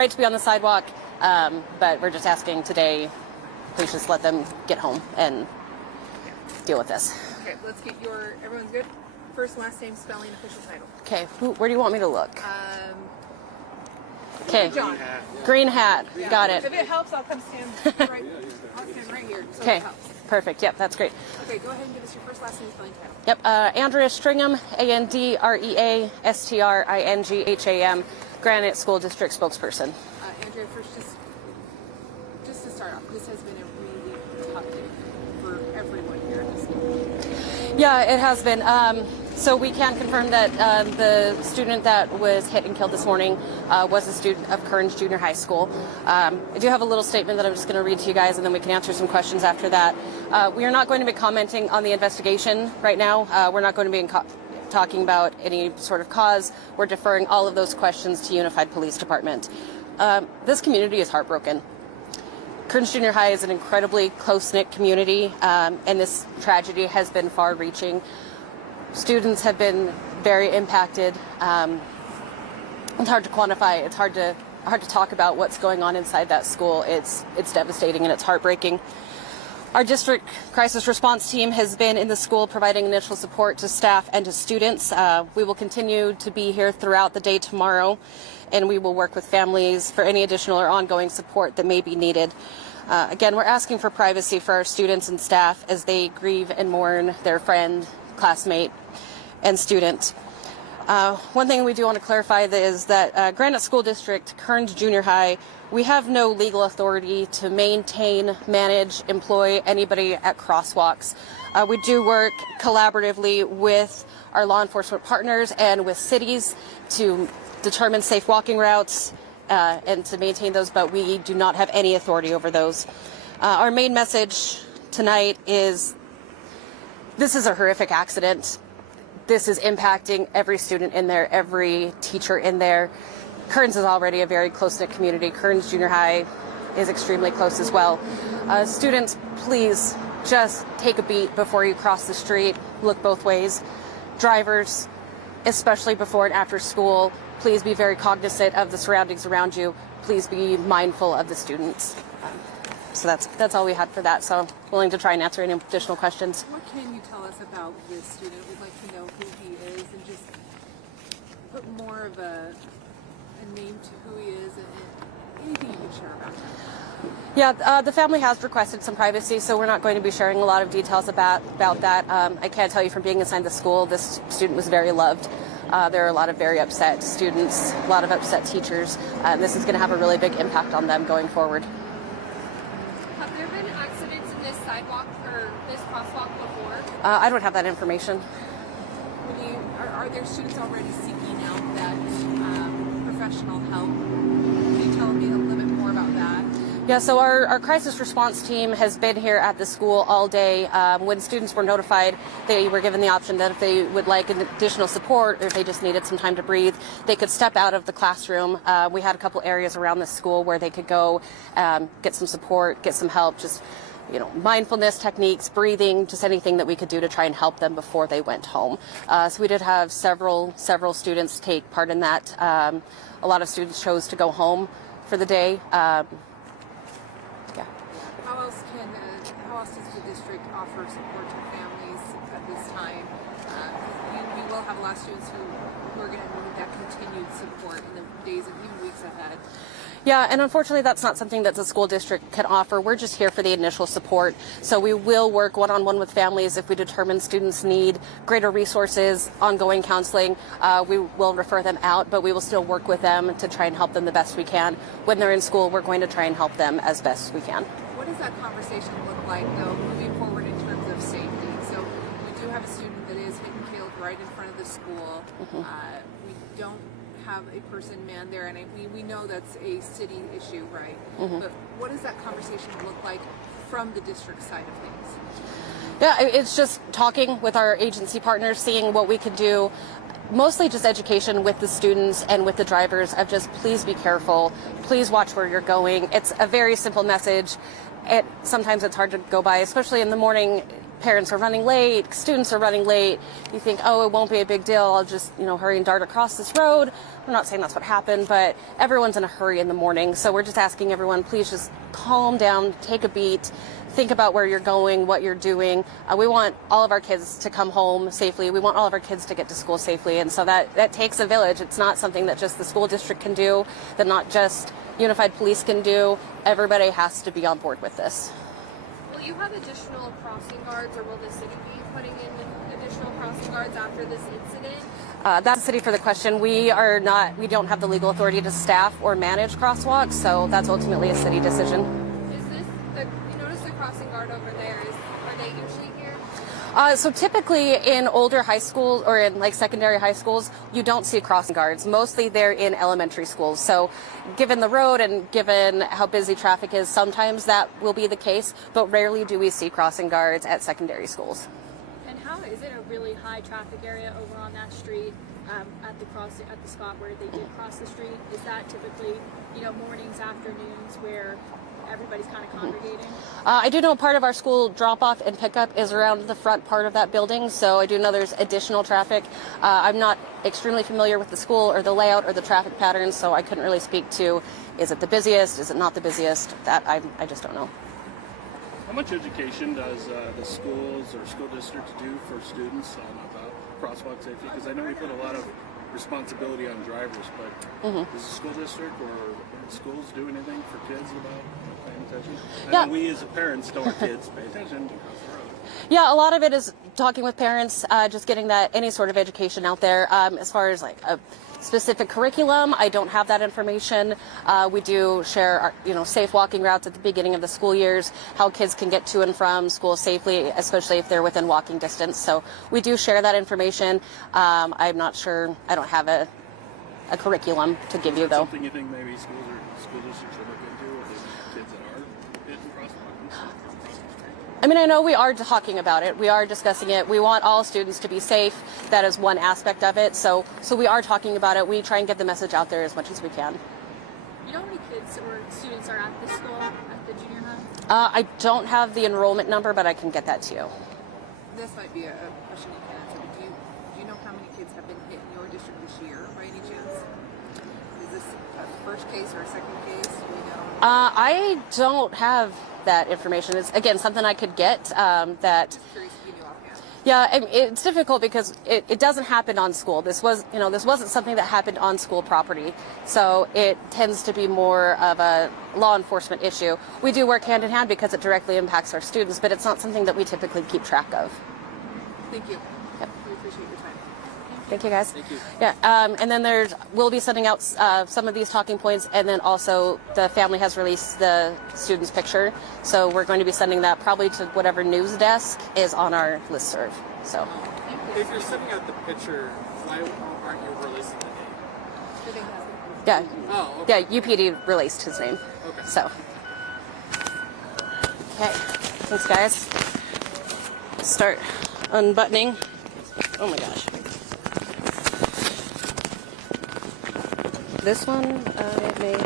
right to be on the sidewalk, but we're just asking today, please just let them get home and deal with this. Okay, let's get everyone's good? First, last name, spelling, official title. Okay, where do you want me to look? Okay, John. Green hat, got it. If it helps, I'll come stand right, here. So Okay, it helps. perfect, yep, that's great. Okay, go ahead and give us your first, last name, spelling, title. Yep, Andrea Stringham, ANDREASTRINGHAM, Granite School District spokesperson. Andrea, first, just to start off, this has been a really tough day for everyone here at the school. Yeah, it has been. So we can confirm that the student that was hit and killed this morning was a student of Kearns Junior High School. I do have a little statement that I'm just going to read to you guys, and then we can answer some questions after that. We are not going to be commenting on the investigation right now. We're not going to be talking about any sort of cause. We're deferring all of those questions to Unified Police Department. This community is heartbroken. Kearns Junior High is an incredibly close-knit community, and this tragedy has been far-reaching. Students have been very impacted. It's hard to quantify. It's hard to talk about what's going on inside that school. It's devastating and it's heartbreaking. Our district crisis response team has been in the school providing initial support to staff and to students. We will continue to be here throughout the day tomorrow, and we will work with families for any additional or ongoing support that may be needed. Again, we're asking for privacy for our students and staff as they grieve and mourn their friend, classmate, and student. One thing we do want to clarify is that Granite School District, Kearns Junior High, we have no legal authority to maintain, manage, employ anybody at crosswalks. We do work collaboratively with our law enforcement partners and with cities to determine safe walking routes and to maintain those, but we do not have any authority over those. Our main message tonight is this is a horrific accident. This is impacting every student in there, every teacher in there. Kearns is already a very close-knit community. Kearns Junior High is extremely close as well. Students, please just take a beat before you cross the street. Look both ways. Drivers, especially before and after school, please be very cognizant of the surroundings around you. Please be mindful of the students. So that's all we had for that. So willing to try and answer any additional questions. What can you tell us about this student? We'd like to know who he is and just put more of a name to who he is and anything you can share about him. Yeah, the family has requested some privacy, so we're not going to be sharing a lot of details about that. I can't tell you from being inside the school, this student was very loved. There are a lot of very upset students, a lot of upset teachers. This is going to have a really big impact on them going forward. Have there been accidents in this sidewalk or this crosswalk before? I don't have that information. Are there students already seeking out that professional help? Can you tell me a little bit more about that? Yeah, so our crisis response team has been here at the school all day. When students were notified, they were given the option that if they would like additional support or if they just needed some time to breathe, they could step out of the classroom. We had a couple areas around the school where they could go get some support, get some help, just mindfulness techniques, breathing, just anything that we could do to try and help them before they went home. So we did have several students take part in that. A lot of students chose to go home for the day. How else does the district offer support to families at this time? You will have a lot of students who are going to need that continued support in the days and even weeks ahead. Yeah, and unfortunately that's not something that the school district can offer. We're just here for the initial support. So we will work one-on-one with families if we determine students need greater resources, ongoing counseling. We will refer them out, but we will still work with them to try and help them the best we can. When they're in school, we're going to try and help them as best we can. What does that conversation look like, though, moving forward in terms of safety? So we do have a student that is hit and killed right in front of the school. We don't have a person manned there, and we know that's a city issue, right? But what does that conversation look like from the district side of things? Yeah, it's just talking with our agency partners, seeing what we could do. Mostly just education with the students and with the drivers of just please be careful, please watch where you're going. It's a very simple message. Sometimes it's hard to go by, especially in the morning. parents are running late, students are running late, you think, oh, it won't be a big deal, I'll just, hurry and dart across this road. I'm not saying that's what happened, but everyone's in a hurry in the morning. So we're just asking everyone, please just calm down, take a beat, think about where you're going, what you're doing. We want all of our kids to come home safely. We want all of our kids to get to school safely. And so that takes a village. It's not something that just the school district can do, that not just Unified Police can do. Everybody has to be on board with this. Will you have additional crossing guards, or will the city be putting in additional crossing guards after this incident? That's the city for the question. We don't have the legal authority to staff or manage crosswalks, so that's ultimately a city decision. Is this you notice the crossing guard over there? Are they usually here? So typically in older high schools or in like secondary high schools, you don't see crossing guards. Mostly they're in elementary schools. So given the road and given how busy traffic is, sometimes that will be the case, but rarely do we see crossing guards at secondary schools. And how is it a really high traffic area over on that street at the spot where they did cross the street? Is that typically, mornings, afternoons where everybody's kind of congregating? I do know part of our school drop-off and pickup is around the front part of that building, so I do know there's additional traffic. I'm not extremely familiar with the school or the layout or the traffic patterns, so I couldn't really speak to, is it the busiest, is it not the busiest? That I just don't know. How much education does the schools or school districts do for students about crosswalk safety? Because I know we put a lot of responsibility on drivers, but does the school district or schools do anything for kids about paying attention? Yeah. And we as parents tell our kids, pay attention across the road. Yeah, a lot of it is talking with parents, just getting any sort of education out there. As far as like a specific curriculum, I don't have that information. We do share our, safe walking routes at the beginning of the school years, how kids can get to and from school safely, especially if they're within walking distance. So we do share that information. I'm not sure, I don't have a curriculum to give you, though. Something you think maybe school districts should look into with the kids that are hitting crosswalks? I mean, I know we are talking about it. We are discussing it. We want all students to be safe. That is one aspect of it. So we are talking about it. We try and get the message out there as much as we can. You know how many kids or students are at the school, at the junior high? I don't have the enrollment number, but I can get that to you. This might be a question you can answer, but do you know how many kids have been hit in your district this year, by any chance? Is this a first case or a second case? Do we know? I don't have that information. It's, again, something I could get that... Just curious if you knew offhand. Yeah, it's difficult because it doesn't happen on school. This wasn't something that happened on school property. So it tends to be more of a law enforcement issue. We do work hand in hand because it directly impacts our students, but it's not something that we typically keep track of. Thank you. Yep. We appreciate your time. Thank you, guys. Thank you. Yeah, and then we'll be sending out some of these talking points, and then also the family has released the student's picture, so we're going to be sending that probably to whatever news desk is on our listserv. So, If you're sending out the picture, why aren't you releasing the name? yeah, Oh, okay. yeah, UPD released his name. Okay. So, okay, thanks, guys. Start unbuttoning. Oh my gosh. This one I may